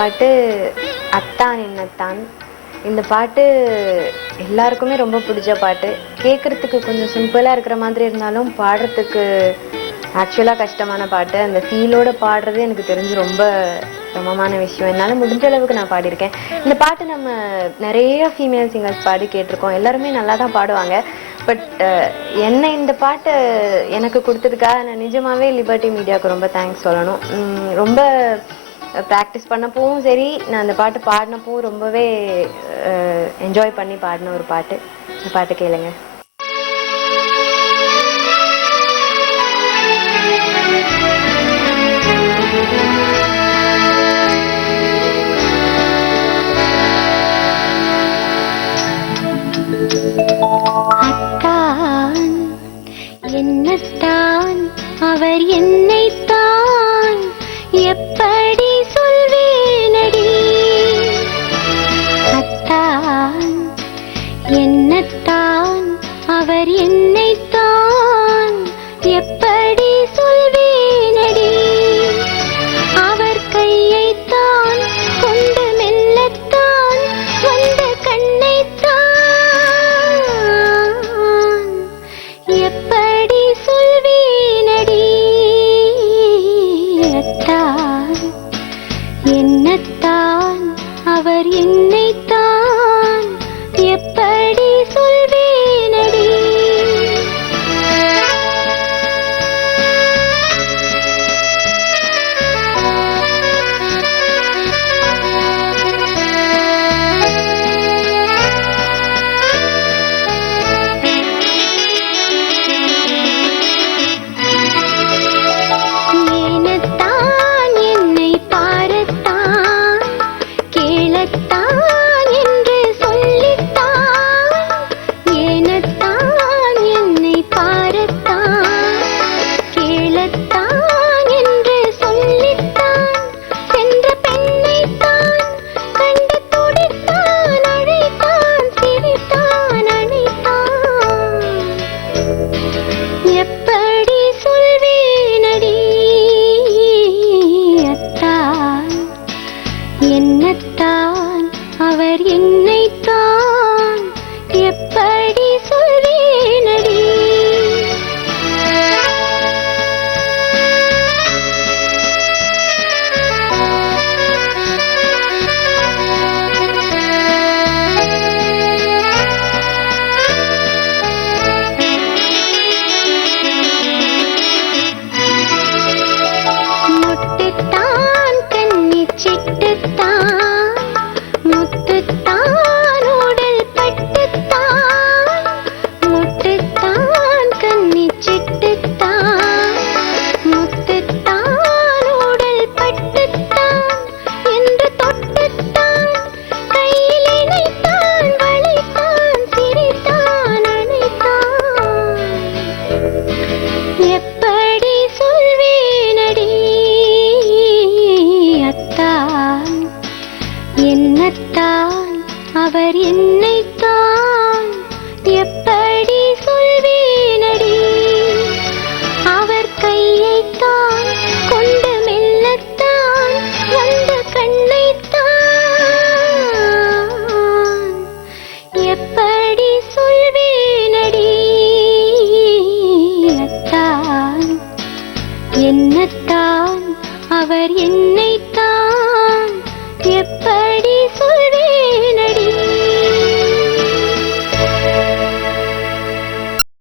பாட்டு அத்தான் என்னத்தான். இந்த பாட்டு எல்லாருக்குமே ரொம்ப பிடிச்ச பாட்டு. கேட்குறதுக்கு கொஞ்சம் சிம்பிளாக இருக்கிற மாதிரி இருந்தாலும் பாடுறதுக்கு ஆக்சுவலாக கஷ்டமான பாட்டு. அந்த ஃபீலோடு பாடுறது எனக்கு தெரிஞ்சு ரொம்ப சிரமமான விஷயம். என்னால் முடிஞ்ச அளவுக்கு நான் பாடியிருக்கேன். இந்த பாட்டு நம்ம நிறைய ஃபீமேல் சிங்கர்ஸ் பாடி கேட்டிருக்கோம். எல்லாருமே நல்லா தான் பாடுவாங்க. பட் என்ன இந்த பாட்டை எனக்கு கொடுத்ததுக்காக நான் நிஜமாகவே லிபர்ட்டி மீடியாவுக்கு ரொம்ப தேங்க்ஸ் சொல்லணும். ரொம்ப ப்ராக்டிஸ் பண்ணப்பவும் சரி, நான் அந்த பாட்டு பாடினப்பவும் ரொம்பவே என்ஜாய் பண்ணி பாடின ஒரு பாட்டு. இந்த பாட்டு கேளுங்க. அத்தான் என்னத்தான் அவர் என்னைத்தான் எப்படி சொல்வேனடி. அத்தான் என்னத்தான் அவர் என்னைத்தான் எப்படி சொல்வேனடி. அவர் கையைத்தான் கொண்டு மெல்லத்தான் வந்த கண்ணைத்தான் எப்படி சொல்வேனடி. அத்தான் என்னத்தான் அவர் என்னைத்தான் எப்படி சொல்வேனடி. ஏனத்தான் என்னை பாரத்தான் கேளத்தான் என்று சொல்லித்தான். ஏனத்தான் என்னை பாரத்தான் கேளத்தான் என்று சொல்லித்தான். சென்ற பெண்ணைத்தான் கண்டு துடித்தான் அழைத்தான் சிரித்தான் அணைத்தான் எப்படி சொல்வேனடி. அத்தான் என்னத்தான் அவர் என்னைத்தான் எப்படி சொல்வேனடி. முட்டுத்தான் கண்ணிச் சிட்டுத்தான் முத்துத்தான் உடல் பட்டுத்தான். முட்டுத்தான் கண்ணிச் சிட்டுத்தான் முத்துத்தான் உடல் பட்டுத்தான் என்று தொட்டுத்தான் கையில் இணைத்தான் வளைத்தான் சிரித்தான் அணைத்தான் எப்படி சொல்வேனடி. அத்தான் என்னத்தான் அவர் என்னை